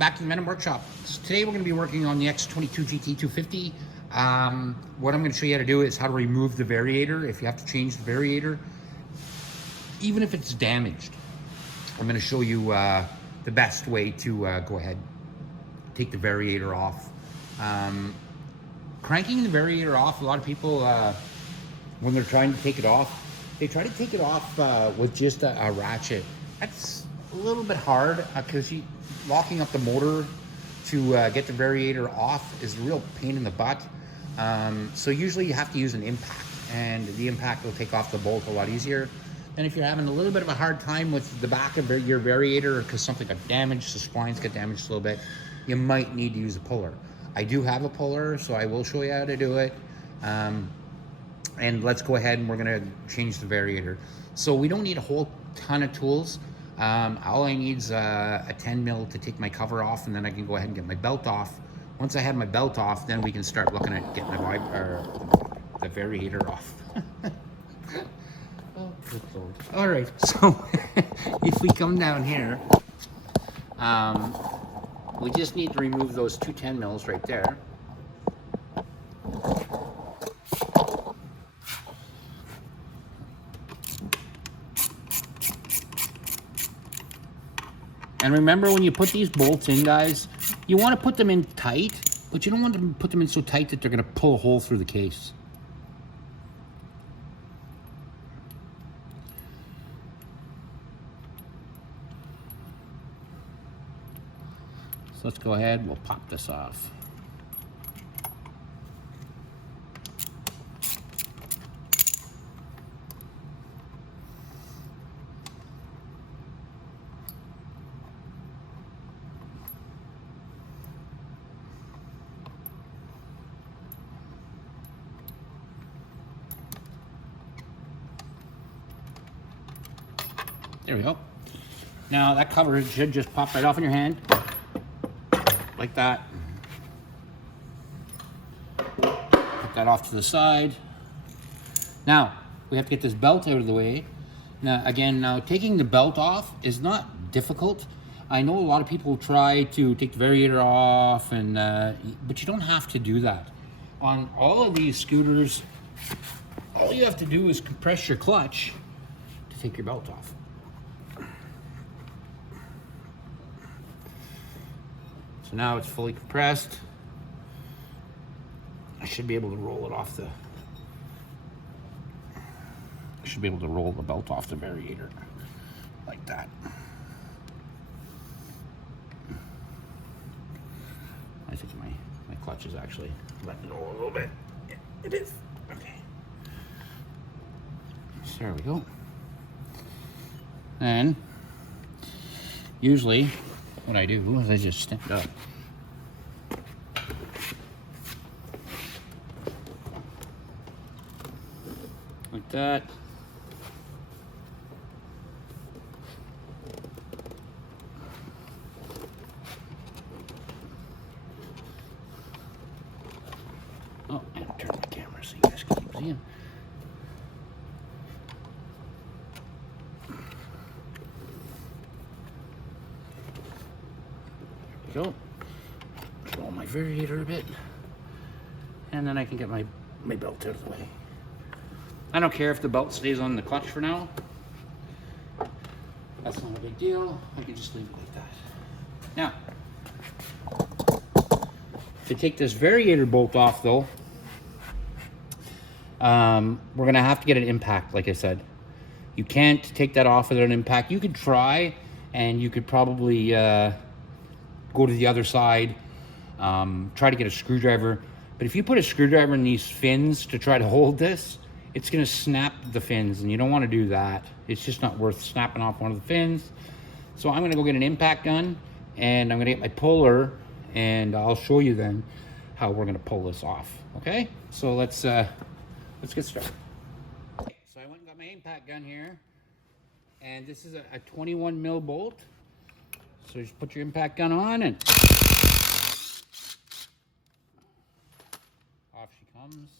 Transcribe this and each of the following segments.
back to the Venom Workshop. So today we're going to be working on the X22GT 250. What I'm going to show you how to do is how to remove the variator if you have to change the variator, even if it's damaged. I'm going to show you the best way to go ahead, take the variator off. Cranking the variator off, a lot of people, when they're trying to take it off, they try to take it off with just a ratchet. That's a little bit hard because locking up the motor to get the variator off is a real pain in the butt. So usually you have to use an impact, and the impact will take off the bolt a lot easier. And if you're having a little bit of a hard time with the back of your variator because something got damaged, the splines got damaged a little bit, you might need to use a puller. I do have a puller, so I will show you how to do it. And let's go ahead and we're gonna change the variator. So we don't need a whole ton of tools. All I need is a 10 mil to take my cover off, and then I can go ahead and get my belt off. Once I have my belt off, then we can start looking at getting the variator off. Oh, good Lord. All right, so if we come down here, we just need to remove those two 10 mils right there. And remember, when you put these bolts in, guys, you want to put them in tight, but you don't want to put them in so tight that they're going to pull a hole through the case. So let's go ahead, we'll pop this off. There we go. Now that cover should just pop right off in your hand, like that. Put that off to the side. Now, we have to get this belt out of the way. Now, again, taking the belt off is not difficult. I know a lot of people try to take the variator off, but you don't have to do that. On all of these scooters, all you have to do is compress your clutch to take your belt off. So now it's fully compressed. I should be able to roll it off roll the belt off the variator like that. I think my clutch is actually letting go a little bit. Yeah, it is. Okay. So there we go. And usually what I do is I just stand up. Like that. Oh, and turn the camera so you guys can keep seeing. Go. Roll my variator a bit, and then I can get my belt out of the way. I don't care if the belt stays on the clutch for now. That's not a big deal. I can just leave it like that. Now, to take this variator bolt off, though, we're gonna have to get an impact, like I said. You can't take that off without an impact. You could try, and you could probably go to the other side, try to get a screwdriver. But if you put a screwdriver in these fins to try to hold this, it's gonna snap the fins, and you don't wanna do that. It's just not worth snapping off one of the fins. So I'm gonna go get an impact gun, and I'm gonna get my puller, and I'll show you then how we're gonna pull this off, okay? So let's get started. Okay, so I went and got my impact gun here, and this is a 21 mil bolt. So just put your impact gun on, and off she comes.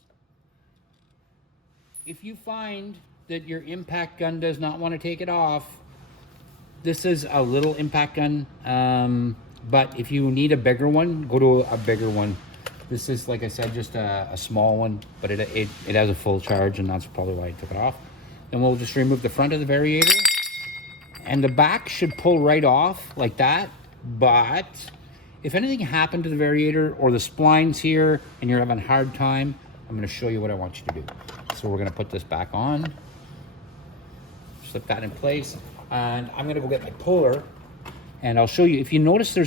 If you find that your impact gun does not want to take it off, this is a little impact gun. But if you need a bigger one, go to a bigger one. This is, like I said, just a small one, but it has a full charge, and that's probably why I took it off. Then we'll just remove the front of the Variator, and the back should pull right off like that. But if anything happened to the Variator or the splines here and you're having a hard time, I'm going to show you what I want you to do. So we're going to put this back on, slip that in place, and I'm going to go get my puller, and I'll show you. If you notice,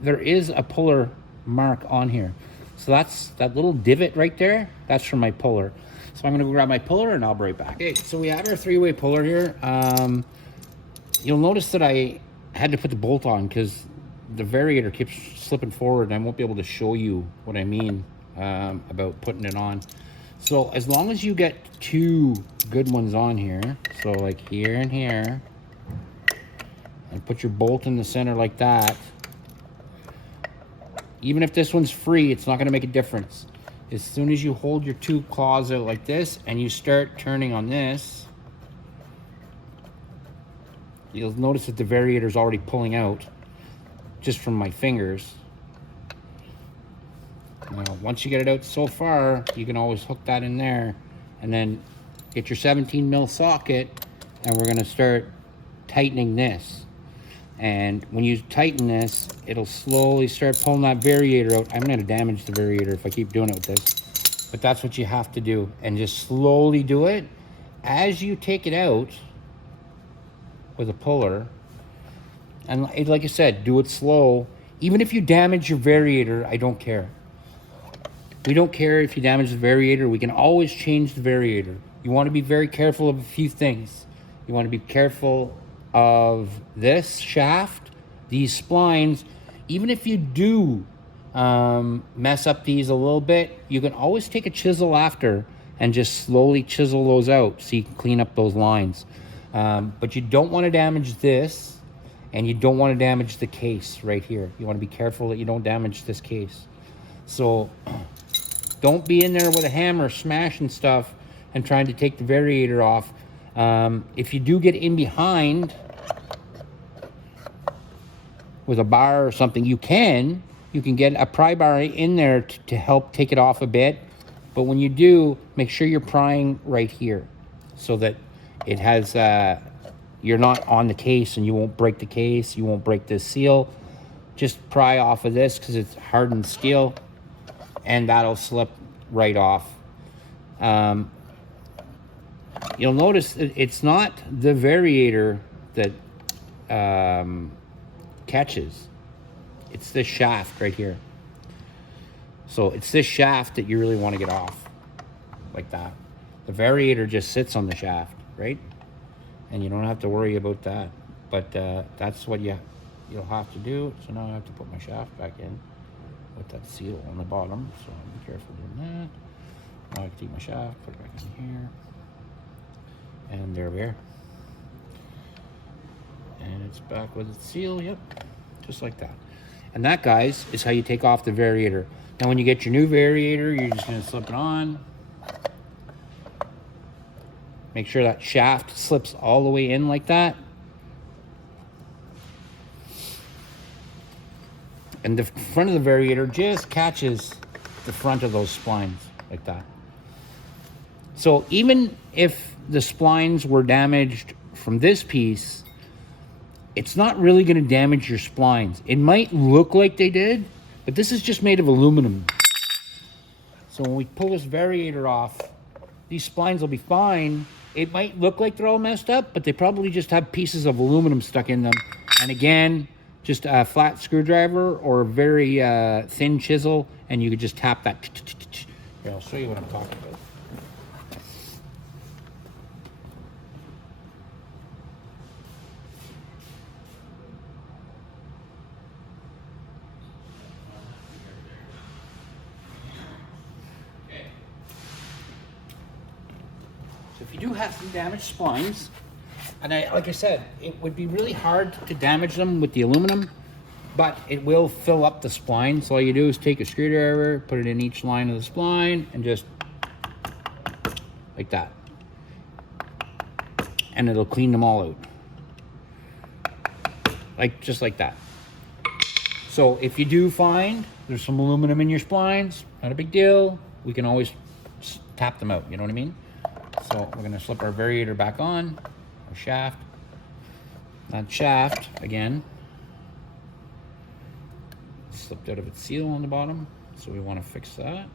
there is a puller mark on here. So that's that little divot right there. That's from my puller. So I'm going to go grab my puller and I'll be right back. Okay, so we have our 3-way puller here. You'll notice that I had to put the bolt on because the Variator keeps slipping forward, and I won't be able to show you what I mean about putting it on. So as long as you get 2 good ones on here, so like here and here, and put your bolt in the center like that, even if this one's free, it's not going to make a difference. As soon as you hold your 2 claws out like this and you start turning on this, you'll notice that the Variator is already pulling out just from my fingers. Now, once you get it out so far, you can always hook that in there and then get your 17mm socket, and we're going to start tightening this. And when you tighten this, it'll slowly start pulling that Variator out. I'm going to damage the Variator if I keep doing it with this. But that's what you have to do. And just slowly do it. As you take it out with a puller, and like I said, do it slow. Even if you damage your Variator, I don't care. We don't care if you damage the Variator. We can always change the Variator. You want to be very careful of a few things. You want to be careful of this shaft, these splines. Even if you do mess up these a little bit, you can always take a chisel after and just slowly chisel those out so you can clean up those lines. But you don't want to damage this, and you don't want to damage the case right here. You want to be careful that you don't damage this case. So don't be in there with a hammer smashing stuff and trying to take the Variator off. If you do get in behind with a bar or something, you can get a pry bar in there to help take it off a bit. But when you do, make sure you're prying right here so that it has, you're not on the case and you won't break the case, you won't break this seal. Just pry off of this because it's hardened steel, and that'll slip right off. You'll notice it's not the Variator that catches. It's this shaft right here. So it's this shaft that you really want to get off, like that. The Variator just sits on the shaft, right? And you don't have to worry about that. But that's what you'll have to do. So now I have to put my shaft back in with that seal on the bottom. So I'll be careful doing that. Now I can take my shaft, put it back in here. And there we are. And it's back with its seal, yep, just like that. And that, guys, is how you take off the Variator. Now when you get your new Variator, you're just gonna slip it on. Make sure that shaft slips all the way in like that. And the front of the Variator just catches the front of those splines like that. So even if the splines were damaged from this piece, it's not really going to damage your splines. It might look like they did, but this is just made of aluminum. So when we pull this Variator off, these splines will be fine. It might look like they're all messed up, but they probably just have pieces of aluminum stuck in them. And again, just a flat screwdriver or a very thin chisel, and you could just tap that. Here, I'll show you what I'm talking about. So if you do have some damaged splines, and like I said, it would be really hard to damage them with the aluminum, but it will fill up the spline. So all you do is take a screwdriver, put it in each line of the spline, and just like that. And it'll clean them all out. Just like that. So if you do find there's some aluminum in your splines, not a big deal. We can always tap them out, you know what I mean? So we're gonna slip our variator back on, our shaft. That shaft, again, slipped out of its seal on the bottom, so we wanna fix that.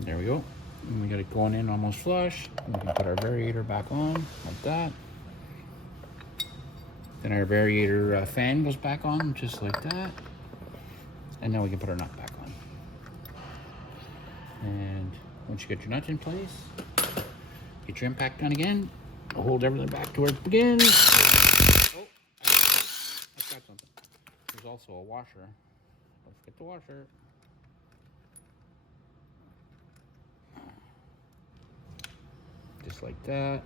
There we go. And we got it going in almost flush. We can put our variator back on like that. Then our variator fan goes back on just like that. And now we can put our nut back on. And once you get your nuts in place, get your impact on again. Hold everything back to where it begins. Oh, I got something. There's also a washer. Don't forget the washer. Just like that.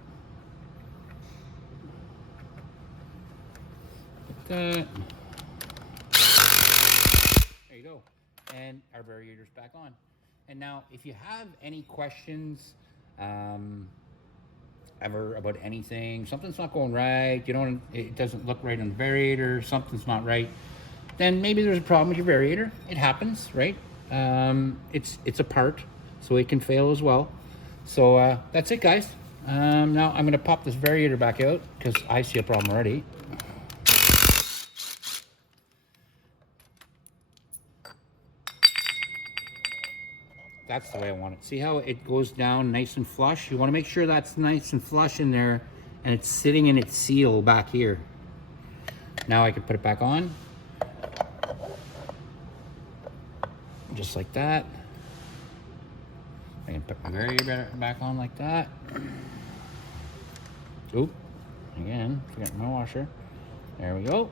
Like that. There you go. And our variator's back on. And now, if you have any questions ever about anything, something's not going right, you don't, it doesn't look right on the variator, something's not right, then maybe there's a problem with your variator. It happens, right? It's a part, so it can fail as well. So that's it, guys. Now I'm gonna pop this variator back out because I see a problem already. That's the way I want it. See how it goes down nice and flush? You want to make sure that's nice and flush in there and it's sitting in its seal back here. Now I can put it back on. Just like that. I can put my variator back on like that. Oop, again, forget my washer. There we go.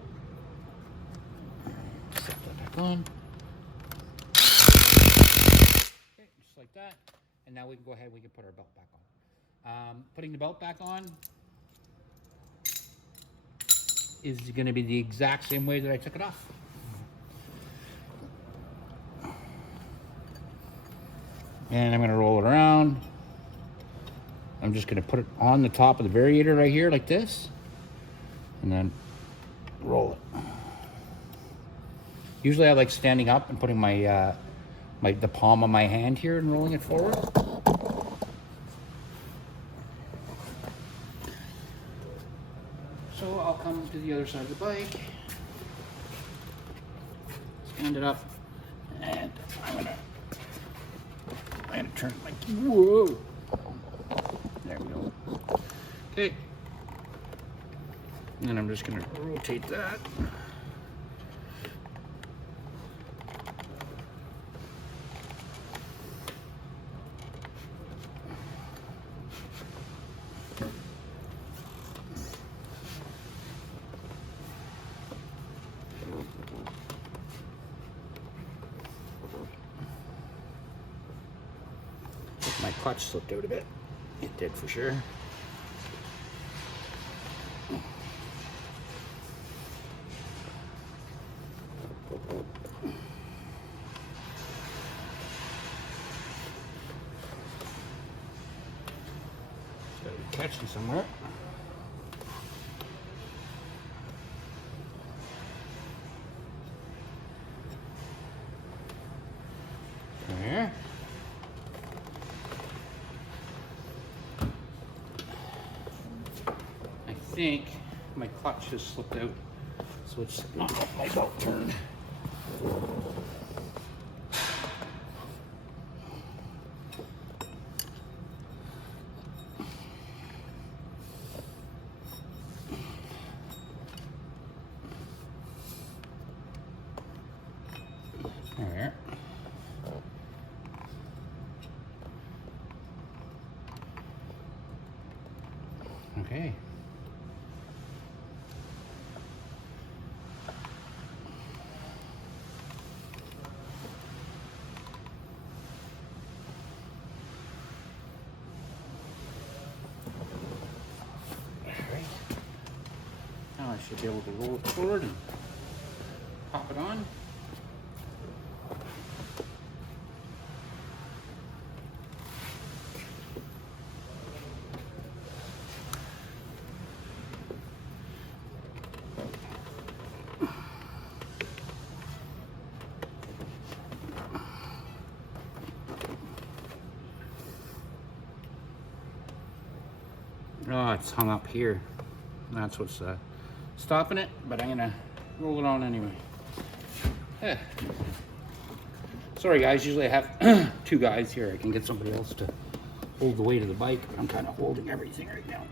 Set that back on. Okay, just like that. And now we can go ahead, we can put our belt back on. Putting the belt back on is gonna be the exact same way that I took it off. And I'm gonna roll it around. I'm just gonna put it on the top of the variator right here like this, and then roll it. Usually I like standing up and putting my, the palm of my hand here and rolling it forward. So I'll come to the other side of the bike, stand it up, and I'm gonna turn it like, whoa. There we go. Okay. And then I'm just gonna rotate that. My clutch slipped out a bit. It did for sure. It's gotta be catching somewhere. There. I think my clutch has slipped out, so it's not let my belt turn. There. Okay. I should be able to roll it forward and pop it on. Oh, it's hung up here. That's what's stopping it, but I'm gonna roll it on anyway. Sorry guys, usually I have two guys here. I can get somebody else to hold the weight of the bike, but I'm kind of holding everything right now.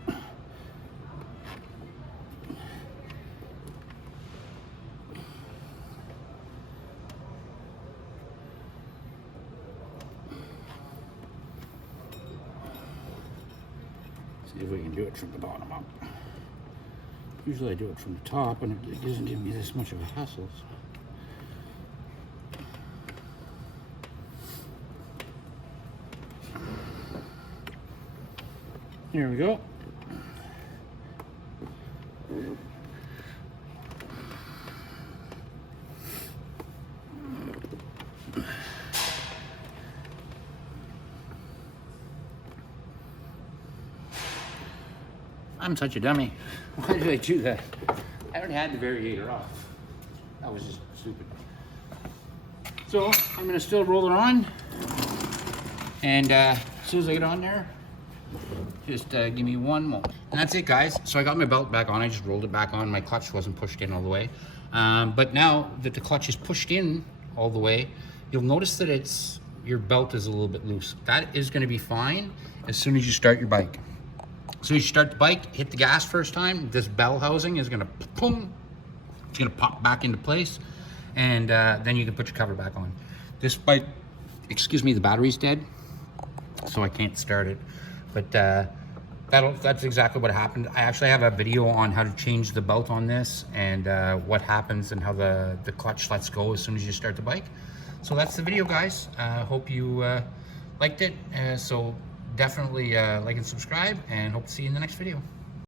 See if we can do it from the bottom up. Usually I do it from the top and it doesn't give me this much of a hassle. Here we go. I'm such a dummy. Why did I do that? I already had the Variator off. That was just stupid. So I'm gonna still roll it on, and as soon as I get on there, just give me one moment. And that's it, guys. So I got my belt back on. I just rolled it back on. My clutch wasn't pushed in all the way. But now that the clutch is pushed in all the way, you'll notice that your belt is a little bit loose. That is gonna be fine as soon as you start your bike. So you start the bike, hit the gas first time, this bell housing is gonna boom, it's gonna pop back into place, and then you can put your cover back on. This bike, excuse me, the battery's dead, so I can't start it. But that's exactly what happened. I actually have a video on how to change the belt on this and what happens and how the clutch lets go as soon as you start the bike. So that's the video, guys. Hope you liked it. So definitely like and subscribe, and hope to see you in the next video.